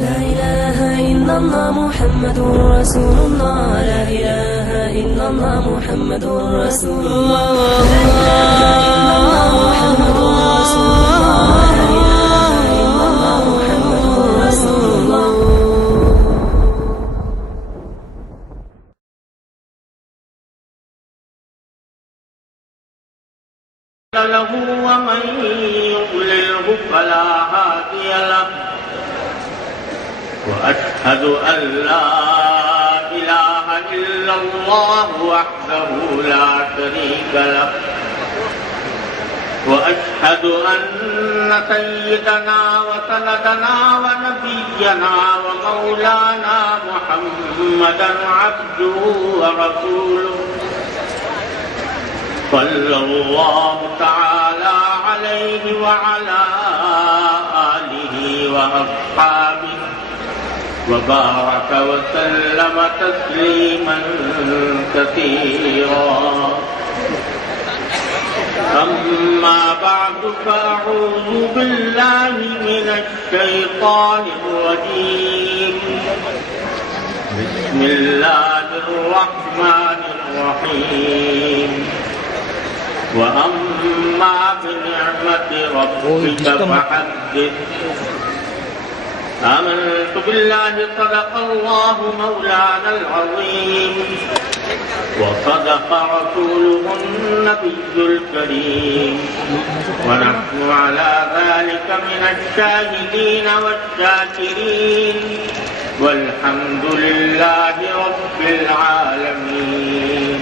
لا إله إلا الله محمد رسول الله لا إله إلا الله محمد رسول الله لا إله إلا الله محمد رسول الله لا إله إلا الله محمد رسول الله له ومن يضلله فلا هادي له وأشهد أن لا إله إلا الله وحده لا شريك له وأشهد أن سيدنا وسندنا ونبينا ومولانا محمدا عبده ورسوله صلى الله تعالى عليه وعلى آله وأصحابه وبارك وسلم تسليما كثيرا أما بعد فأعوذ بالله من الشيطان الرجيم بسم الله الرحمن الرحيم وأما بنعمة ربك فحدث آمنت بالله صدق الله مولانا العظيم وصدق رسوله النبي الكريم ونحن على ذلك من الشاهدين والشاكرين والحمد لله رب العالمين.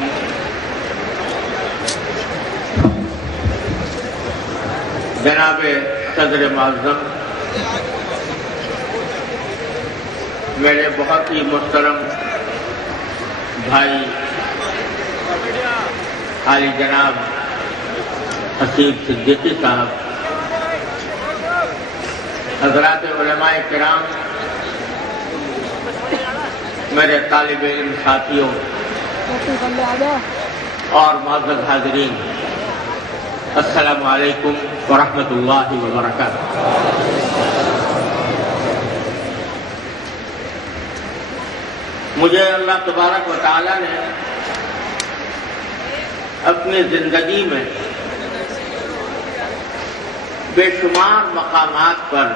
جناب صدر معظم، میرے بہت ہی محترم بھائی عالی جناب حسیب صدیقی صاحب، حضرات علماء کرام، میرے طالب علم ساتھیوں اور معزز حاضرین، السلام علیکم ورحمۃ اللہ وبرکاتہ۔ مجھے اللہ تبارک و تعالی نے اپنی زندگی میں بے شمار مقامات پر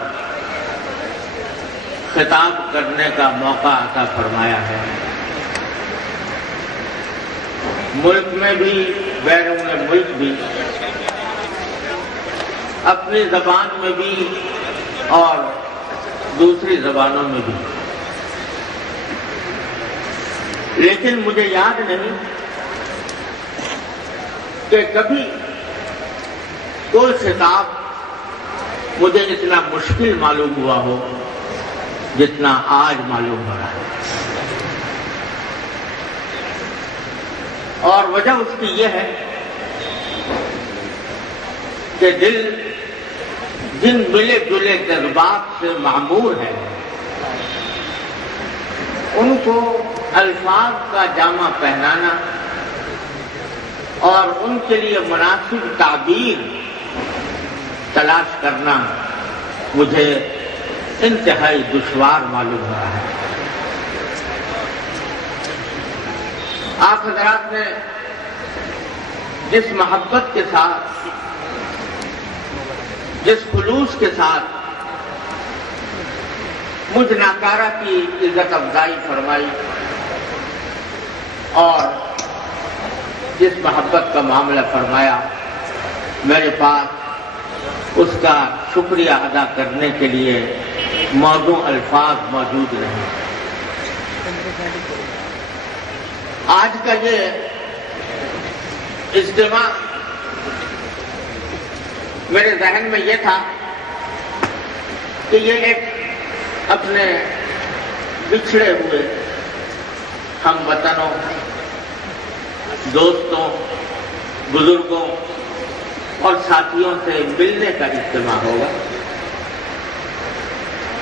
خطاب کرنے کا موقع عطا فرمایا ہے، ملک میں بھی بیرون ملک بھی، اپنی زبان میں بھی اور دوسری زبانوں میں بھی، لیکن مجھے یاد نہیں کہ کبھی کوئی خطاب مجھے اتنا مشکل معلوم ہوا ہو جتنا آج معلوم ہو رہا ہے، اور وجہ اس کی یہ ہے کہ دل جن ملے جلے جذبات سے معمور ہے ان کو الفاظ کا جامہ پہنانا اور ان کے لیے مناسب تعبیر تلاش کرنا مجھے انتہائی دشوار معلوم ہو رہا ہے۔ آپ حضرات نے جس محبت کے ساتھ، جس خلوص کے ساتھ مجھ ناکارہ کی عزت افزائی فرمائی اور جس محبت کا معاملہ فرمایا، میرے پاس اس کا شکریہ ادا کرنے کے لیے موزوں الفاظ موجود نہیں۔ آج کا یہ اجتماع میرے ذہن میں یہ تھا کہ یہ ایک اپنے بچھڑے ہوئے ہم وطنوں، دوستوں، بزرگوں اور ساتھیوں سے ملنے کا اجتماع ہوگا،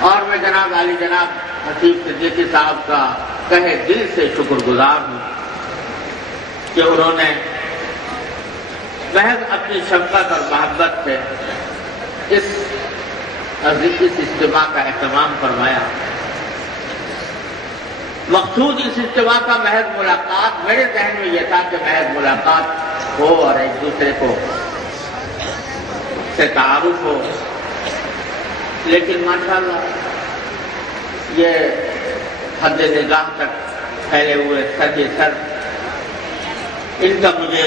اور میں جناب عالی جناب حسیب صدیقی صاحب کا تہہ دل سے شکر گزار ہوں کہ انہوں نے محض اپنی شفقت اور محبت سے اس اجتماع کا اہتمام فرمایا مقصود اس اجتماع کا محض ملاقات، میرے ذہن میں یہ تھا کہ محض ملاقات ہو اور ایک دوسرے کو سے تعارف ہو، لیکن ماشاءاللہ یہ حد نگاہ تک پھیلے ہوئے سر ان کا مجھے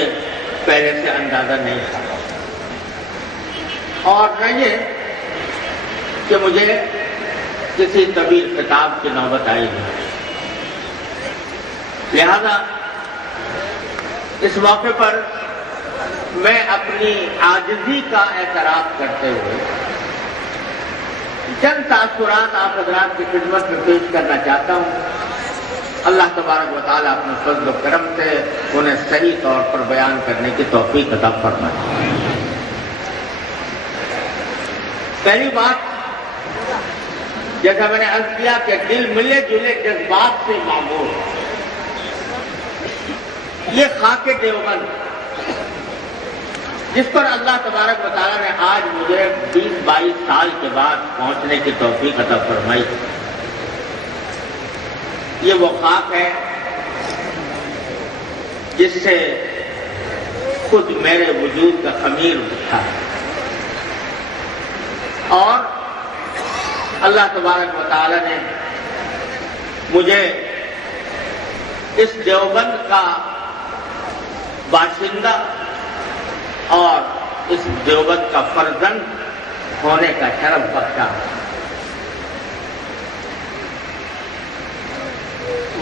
پہلے سے اندازہ نہیں تھا، اور نہ یہ کہ مجھے کسی طویل خطاب کی نوبت آئی ہے، لہذا اس موقع پر میں اپنی عاجزی کا اعتراف کرتے ہوئے چند تاثرات آپ حضرات کی خدمت میں پیش کرنا چاہتا ہوں۔ اللہ تبارک و تعالیٰ اپنے فضل و کرم سے انہیں صحیح طور پر بیان کرنے کی توفیق عطا فرمائے۔ پہلی بات، جیسا میں نے عرض کیا کہ دل ملے جلے جذبات سے معمور، یہ خاک دیوبند جس پر اللہ تبارک و تعالیٰ نے آج مجھے 20-22 سال کے بعد پہنچنے کی توفیق عطا فرمائی، یہ وہ خاک ہے جس سے خود میرے وجود کا خمیر اٹھا ہے، اور اللہ تبارک و تعالیٰ نے مجھے اس دیوبند کا باشندہ اور اس دیوبند کا فرزند ہونے کا شرف بخشا۔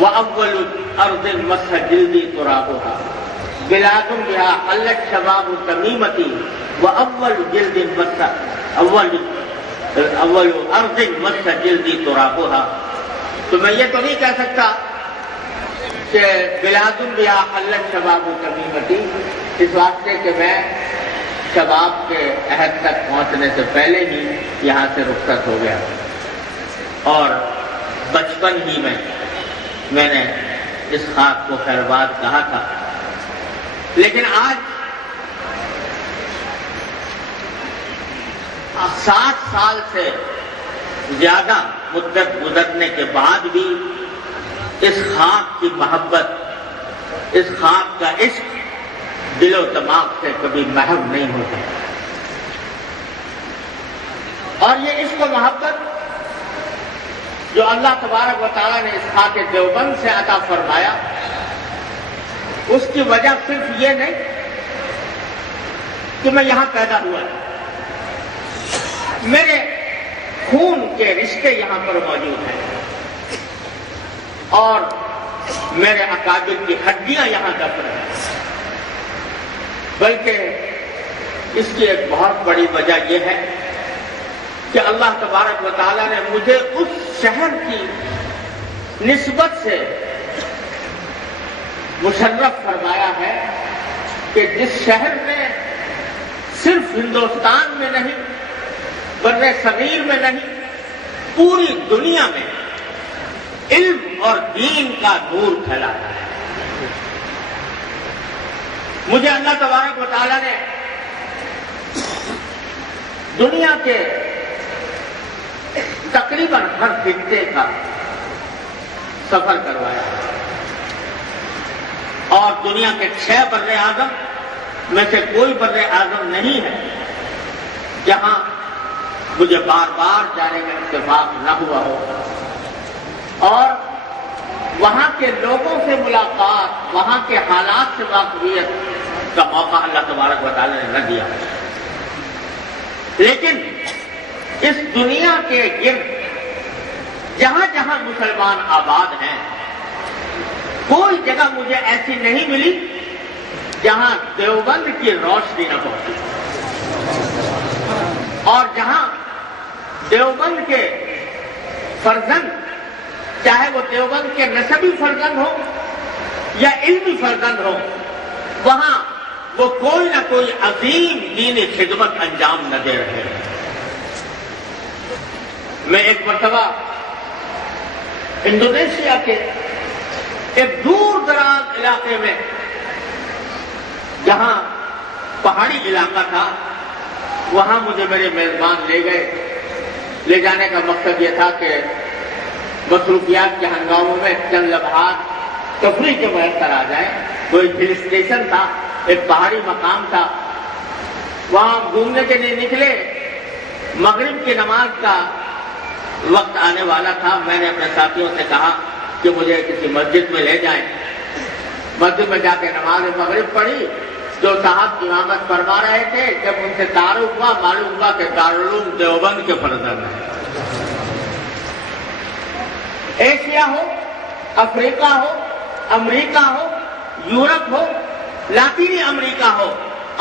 وَأَوَّلُ أَرْضٍ مَسَّ جِلْدِي تُرَابُهَا بِلَادٌ بِهَا حَلَّتْ شَبَابُ تَمِيمَتِي وَأَوَّلُ جِلْدٍ مَسَّ أَوَّلُ أَرْضٍ مَسَّ جِلْدِي تُرَابُهَا۔ تو میں یہ تو نہیں کہہ سکتا کہ بِلَادٌ بِهَا حَلَّتْ شَبَابُ تَمِيمَتِي، اس واسطے کہ میں شباب کے عہد تک پہنچنے سے پہلے ہی یہاں سے رخصت ہو گیا، اور بچپن ہی میں نے اس خاک کو خیرباد کہا تھا، لیکن آج 60 سال سے زیادہ مدت گزرنے کے بعد بھی اس خاک کی محبت، اس خاک کا عشق دل و دماغ سے کبھی محو نہیں ہوتا، اور یہ عشق و محبت جو اللہ تبارک و تعالیٰ نے اس خاک دیوبند سے عطا فرمایا، اس کی وجہ صرف یہ نہیں کہ میں یہاں پیدا ہوا، میرے خون کے رشتے یہاں پر موجود ہیں، اور میرے اکابر کی ہڈیاں یہاں دفن ہیں، بلکہ اس کی ایک بہت بڑی وجہ یہ ہے کہ اللہ تبارک و تعالیٰ نے مجھے اس شہر کی نسبت سے مشرف فرمایا ہے کہ جس شہر میں صرف ہندوستان میں نہیں، بر صغیر میں نہیں، پوری دنیا میں علم اور دین کا نور پھیلا ہے۔ مجھے اللہ تبارک و تعالیٰ نے دنیا کے تقریباً ہر خطے کا سفر کروایا، اور دنیا کے 6 بر اعظم میں سے کوئی بر اعظم نہیں ہے جہاں مجھے بار بار جانے کا اتفاق نہ ہوا ہو، اور وہاں کے لوگوں سے ملاقات، وہاں کے حالات سے واقفیت کا موقع اللہ تبارک و تعالیٰ نے نہ دیا، لیکن اس دنیا کے گرد جہاں جہاں مسلمان آباد ہیں، کوئی جگہ مجھے ایسی نہیں ملی جہاں دیوبند کی روشنی نہ پہنچی، اور جہاں دیوبند کے فرزند، چاہے وہ دیوبند کے نسبی فرزند ہو یا علمی فرزند ہو، وہاں وہ کوئی نہ کوئی عظیم دینی خدمت انجام نہ دے رہے ہیں۔ میں ایک مرتبہ انڈونیشیا کے ایک دور دراز علاقے میں، جہاں پہاڑی علاقہ تھا، وہاں مجھے میرے میزبان لے گئے۔ لے جانے کا مقصد یہ تھا کہ مصروفیات کے ہنگاموں میں چند لمحات تفریح کے میسر آ جائیں. کوئی ہل اسٹیشن تھا, ایک پہاڑی مقام تھا, وہاں گھومنے کے لیے نکلے. مغرب کی نماز کا وقت آنے والا تھا. میں نے اپنے ساتھیوں سے کہا کہ مجھے کسی مسجد میں لے جائیں. مسجد میں جا کے نماز مغرب پڑھی. جو صاحب امامت فرما رہے تھے, جب ان سے تعارف ہوا معلوم ہوا کہ دارالعلوم دیوبند کے فرزند ہیں. ایشیا ہو, افریقہ ہو, امریکہ ہو, یورپ ہو, لاطینی امریکہ ہو,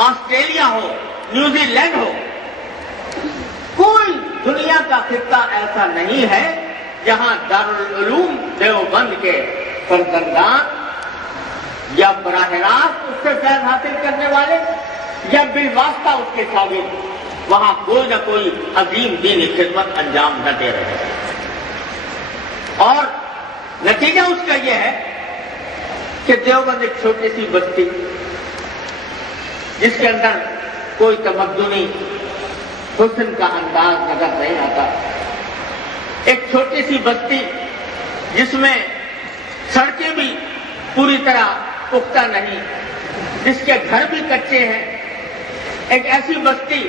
آسٹریلیا ہو, نیوزی لینڈ ہو, کوئی دنیا کا خطہ ایسا نہیں ہے جہاں دارالعلوم دیوبند کے فرزندان یا براہ راست اس سے فیض حاصل کرنے والے یا بالواسطہ اس کے شاگرد وہاں کوئی نہ کوئی عظیم دینی خدمت انجام نہ دے رہے ہیں. اور نتیجہ اس کا یہ ہے کہ دیوبند ایک چھوٹی سی بستی جس کے اندر کوئی تمدنی حسن کا انداز نظر نہیں آتا. ایک چھوٹی سی بستی جس میں سڑکیں بھی پوری طرح پختہ نہیں, جس کے گھر بھی کچے ہیں. ایک ایسی بستی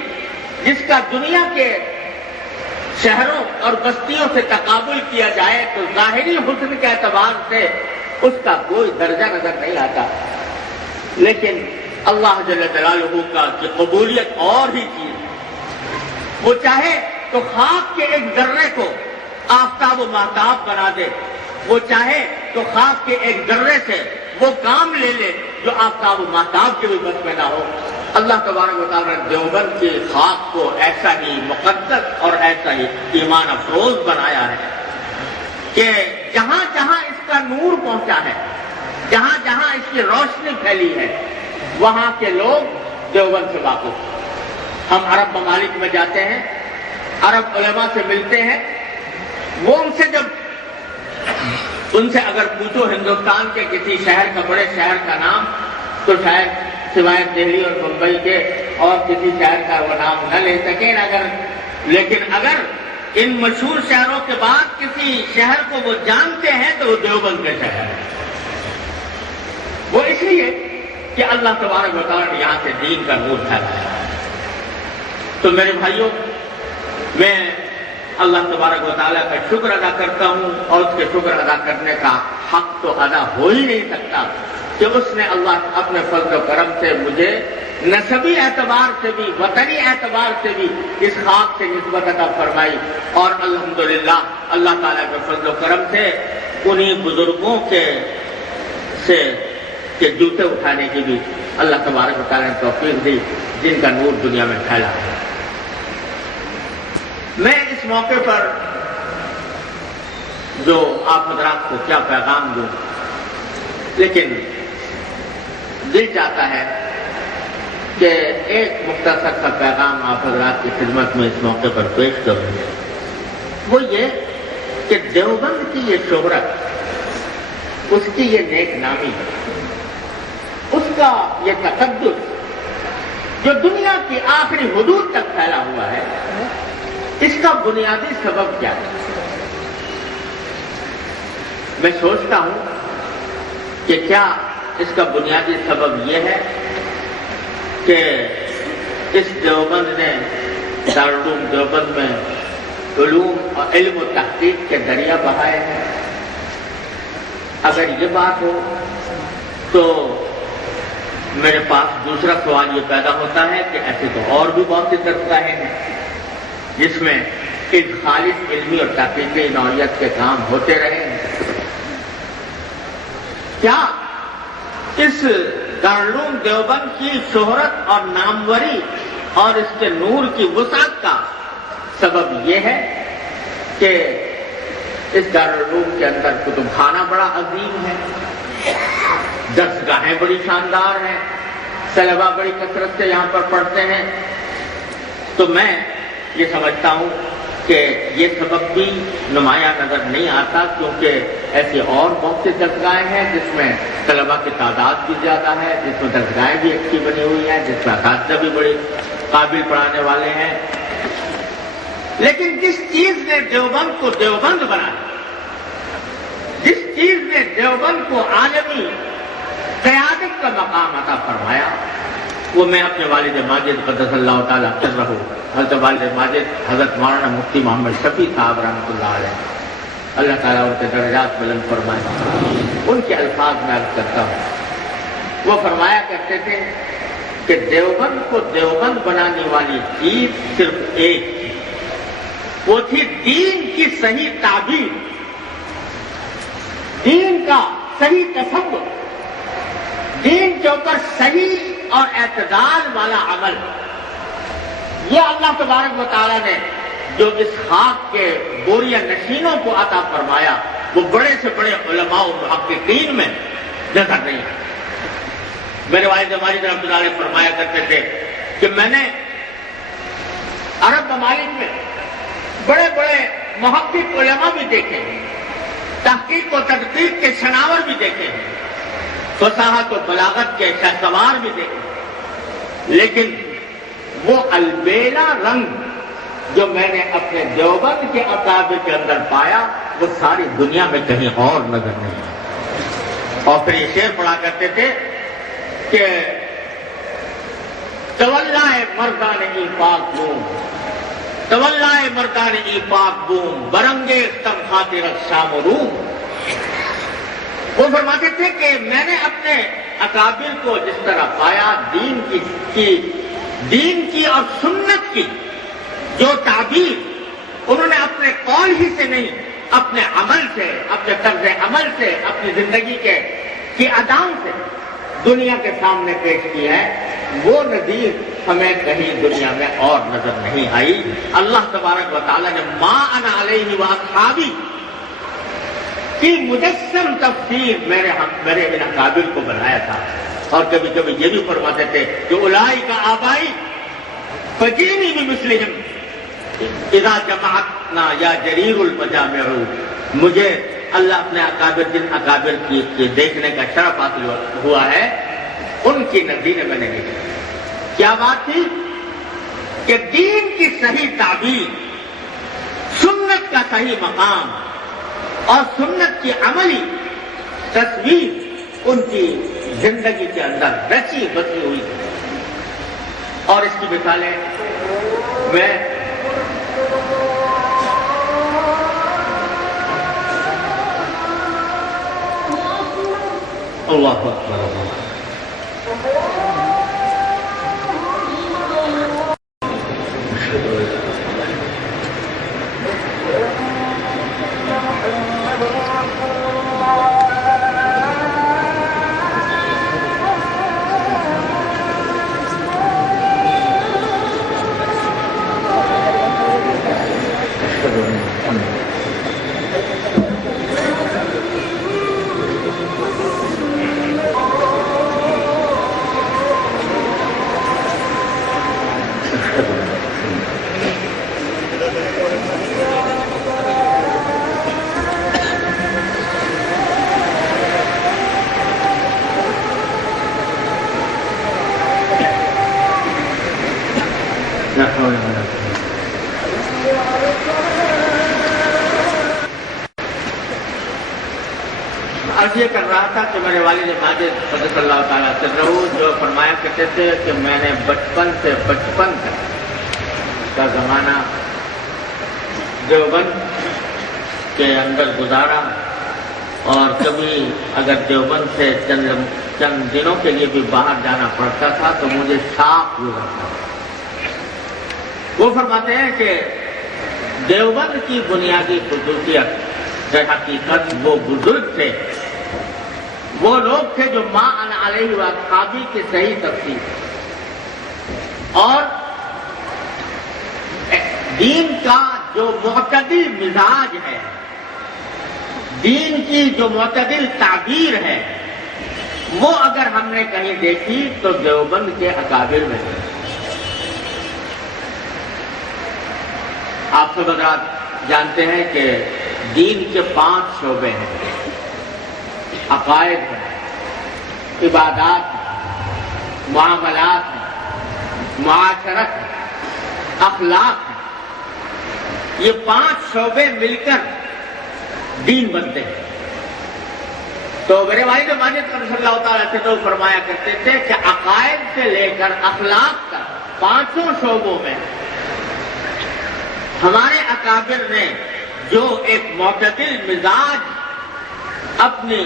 جس کا دنیا کے شہروں اور بستیوں سے تقابل کیا جائے تو ظاہری حسن کے اعتبار سے اس کا کوئی درجہ نظر نہیں آتا. لیکن اللہ جل جلالہ کا کی قبولیت اور ہی چیز. وہ چاہے تو خاک کے ایک ذرے کو آفتاب و مہتاب بنا دے, وہ چاہے تو خاک کے ایک ذرے سے وہ کام لے لے جو آفتاب و مہتاب کے بھی بس میں نہ ہو. اللہ تبارک و تعالیٰ نے دیوبند کی خاک کو ایسا ہی مقدس اور ایسا ہی ایمان افروز بنایا ہے کہ جہاں جہاں اس کا نور پہنچا ہے, جہاں جہاں اس کی روشنی پھیلی ہے, وہاں کے لوگ دیوبند سے واقف. ہم عرب ممالک میں جاتے ہیں, عرب علماء سے ملتے ہیں, وہ ان سے اگر پوچھو ہندوستان کے کسی شہر کا, بڑے شہر کا نام, تو شاید سوائے دہلی اور ممبئی کے اور کسی شہر کا وہ نام نہ لے سکیں. لیکن اگر ان مشہور شہروں کے بعد کسی شہر کو وہ جانتے ہیں تو وہ دیوبند کے شہر ہے. وہ اس لیے کہ اللہ تبارک و تعالیٰ نے یہاں سے دین کا نور پھیلایا. تو میرے بھائیوں, میں اللہ تبارک و تعالیٰ کا شکر ادا کرتا ہوں, اور اس کے شکر ادا کرنے کا حق تو ادا ہو ہی نہیں سکتا کہ اس نے اللہ اپنے فضل و کرم سے مجھے نسبی اعتبار سے بھی, وطنی اعتبار سے بھی اس خاک سے نسبت عطا فرمائی. اور الحمدللہ اللہ تعالیٰ کے فضل و کرم سے انہی بزرگوں کے جوتے اٹھانے کی بھی اللہ تبارک و تعالیٰ نے توفیق دی, جن کا نور دنیا میں پھیلا ہے. میں اس موقع پر جو آپ حضرات کو کیا پیغام دوں, لیکن دل چاہتا ہے کہ ایک مختصر سا پیغام آپ حضرات کی خدمت میں اس موقع پر پیش کروں. وہ یہ کہ دیوبند کی یہ شہرت, اس کی یہ نیک نامی, اس کا یہ تقدس جو دنیا کی آخری حدود تک پھیلا ہوا ہے, اس کا بنیادی سبب کیا ہے؟ میں سوچتا ہوں کہ کیا اس کا بنیادی سبب یہ ہے کہ اس دیوبند نے, دارالعلوم دیوبند میں علوم اور علم و تحقیق کے دریا بہائے ہیں. اگر یہ بات ہو تو میرے پاس دوسرا سوال یہ پیدا ہوتا ہے کہ ایسے تو اور بھی بہت سی درسگاہیں ہیں جس میں ایک خالص علمی اور تحقیقی نوعیت کے کام ہوتے رہے ہیں. کیا اس دارالعلوم دیوبند کی شہرت اور ناموری اور اس کے نور کی وسعت کا سبب یہ ہے کہ اس دارالعلوم کے اندر کتب خانہ بڑا عظیم ہے, درسگاہیں بڑی شاندار ہیں, طلباء بڑی کثرت سے یہاں پر پڑھتے ہیں. تو میں یہ سمجھتا ہوں کہ یہ سبب بھی نمایاں نظر نہیں آتا, کیونکہ ایسی اور بہت سی درسگاہیں ہیں جس میں طلباء کی تعداد بھی زیادہ ہے, جس میں درسگاہیں بھی اچھی بنی ہوئی ہیں, جس میں اساتذہ بھی بڑے قابل پڑھانے والے ہیں. لیکن جس چیز نے دیوبند کو دیوبند بنایا, دیوبند کو عالمی قیادت کا مقام عطا فرمایا، وہ میں اپنے والد ماجد قدس اللہ تعالیٰ سرہ حضرت والد ماجد حضرت مولانا مفتی محمد شفیع صاحب رحمۃ اللہ علیہ، اللہ تعالیٰ ان کے درجات بلند فرمائے، ان کے الفاظ میں عرض کرتا ہوں۔ وہ فرمایا کرتے تھے کہ دیوبند کو دیوبند بنانے والی چیز صرف ایک تھی، وہ تھی دین کی صحیح تعبیر، دین کا صحیح تصور، دین کے اوپر صحیح اور اعتدال والا عمل۔ یہ اللہ تبارک و تعالیٰ نے جو اس خاک کے بوریہ نشینوں کو عطا فرمایا، وہ بڑے سے بڑے علماء و محققین میں نظر نہیں ہے۔ میرے والد ماجد رحمۃ اللہ علیہ فرمایا کرتے تھے کہ میں نے عرب ممالک میں بڑے بڑے محقق علماء بھی دیکھے ہیں، تحقیق و تدقیق کے شناور بھی دیکھے ہیں، فصاحت و بلاغت کے شہسوار بھی دیکھے، لیکن وہ البیلا رنگ جو میں نے اپنے دیوبند کے اکابر کے اندر پایا، وہ ساری دنیا میں کہیں اور نظر نہیں آیا۔ اور پھر یہ شعر پڑھا کرتے تھے کہ تولائے مردان ای پاک بوم، تولائے مردان ای پاک بوم، برنگیز تم خاطر شام و روم۔ وہ فرماتے تھے کہ میں نے اپنے اکابر کو جس طرح پایا، دین کی اور سنت کی جو تعبیر انہوں نے اپنے قول ہی سے نہیں، اپنے عمل سے، اپنے طرز عمل سے، اپنی زندگی کی اداؤں سے دنیا کے سامنے پیش کی ہے، وہ نظیر ہمیں کہیں دنیا میں اور نظر نہیں آئی۔ اللہ تبارک و تعالیٰ نے ما انا علیہ واصحابی کی مجسم تفسیر میرے ان اکابر کو بنایا تھا۔ اور کبھی کبھی یہ بھی فرماتے تھے کہ اولئک آبائی فجینی بمثلہم اذا جمعتنا یا جریر المجامع۔ مجھے اللہ اپنے اکابر، جن اکابر کی دیکھنے کا شرف حاصل ہوا ہے، ان کی نظیر میں نے دیکھی۔ کیا بات تھی کہ دین کی صحیح تعبیر، سنت کا صحیح مقام اور سنت کی عملی تصویر ان کی زندگی کے اندر رچی بسی ہوئی تھی۔ اور اس کی مثالیں میں اللہ اکبر عرض یہ کر رہا تھا کہ میرے والد ماجد قدس اللہ تعالیٰ سرہ جو فرمایا کرتے تھے کہ میں نے بچپن تک کا زمانہ دیوبند کے اندر گزارا، اور کبھی اگر دیوبند سے چند دنوں کے لیے بھی باہر جانا پڑتا تھا تو مجھے شاق گزرتا تھا۔ وہ فرماتے ہیں کہ دیوبند کی بنیادی خصوصیت در حقیقت وہ بزرگ تھے، وہ لوگ تھے جو ما انا علیہ واصحابی کی صحیح تفسیر اور دین کا جو معتدل مزاج ہے، دین کی جو معتدل تعبیر ہے، وہ اگر ہم نے کہیں دیکھی تو دیوبند کے اکابر میں ہے۔ آپ سب حضرات جانتے ہیں کہ دین کے 5 شعبے ہیں، عقائد ہیں، عبادات ہیں، معاملات ہیں، معاشرت ہے، اخلاق ہے۔ یہ 5 شعبے مل کر دین بنتے ہیں۔ تو میرے والد ماجد صلی اللہ تعالیٰ سے تو فرمایا کرتے تھے کہ عقائد سے لے کر اخلاق تک پانچوں شعبوں میں ہمارے اکابر نے جو ایک معتدل مزاج اپنی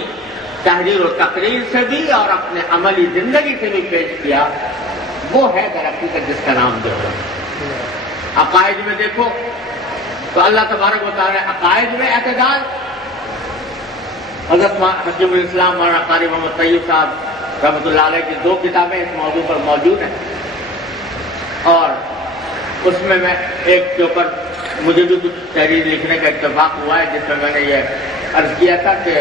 تحریر و تقریر سے بھی اور اپنے عملی زندگی سے بھی پیش کیا، وہ ہے در حقیقت جس کا نام دیوبند۔ عقائد میں دیکھو تو اللہ تبارک و تعالیٰ عقائد میں اعتدال، حضرت حکیم الاسلام مولانا قاری محمد طیب صاحب رحمۃ اللہ علیہ کی 2 کتابیں اس موضوع پر موجود ہیں، اور اس میں ایک کے اوپر مجھے بھی کچھ تحریر لکھنے کا اتفاق ہوا ہے، جس میں نے یہ عرض کیا تھا کہ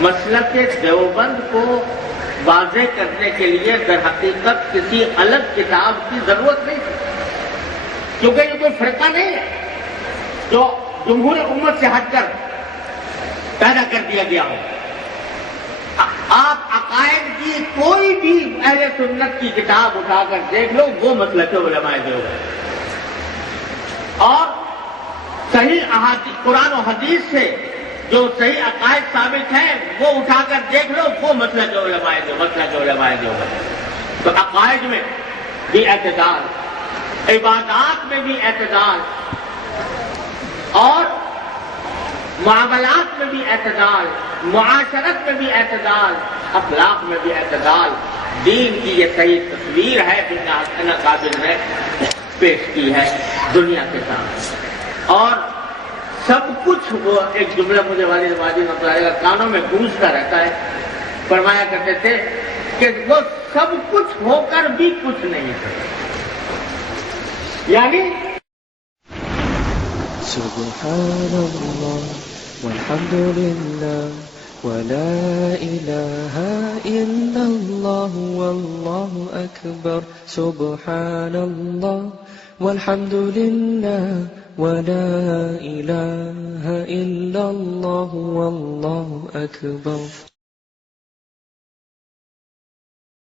مسلک دیوبند کو واضح کرنے کے لیے در حقیقت کسی الگ کتاب کی ضرورت نہیں تھی، کیونکہ یہ کوئی فرقہ نہیں ہے جو جمہور امت سے ہٹ کر پیدا کر دیا گیا ہو۔ آپ عقائد کی کوئی بھی اہل سنت کی کتاب اٹھا کر دیکھ لو، وہ مسلک علماء دیوبند، اور صحیح احادیث قرآن و حدیث سے جو صحیح عقائد ثابت ہیں وہ اٹھا کر دیکھ لو، وہ مسلک علماء دیوبند۔ تو عقائد میں بھی اعتدال، عبادات میں بھی اعتدال، اور معاملات میں بھی اعتدال، معاشرت میں بھی اعتدال، اخلاق میں بھی اعتدال، دین کی یہ صحیح تصویر ہے جن اکابر نے پیش کی ہے دنیا کے سامنے۔ اور سب کچھ، وہ ایک جملہ مجھے والد ماجد کا کانوں میں گونجتا رہتا ہے، فرمایا کرتے تھے کہ وہ سب کچھ ہو کر بھی کچھ نہیں کرتے، یعنی سبحان اللہ والحمد للہ ولا الہ الا اللہ واللہ اکبر، سبحان اللہ والحمد للہ ولا الہ الا اللہ واللہ اکبر۔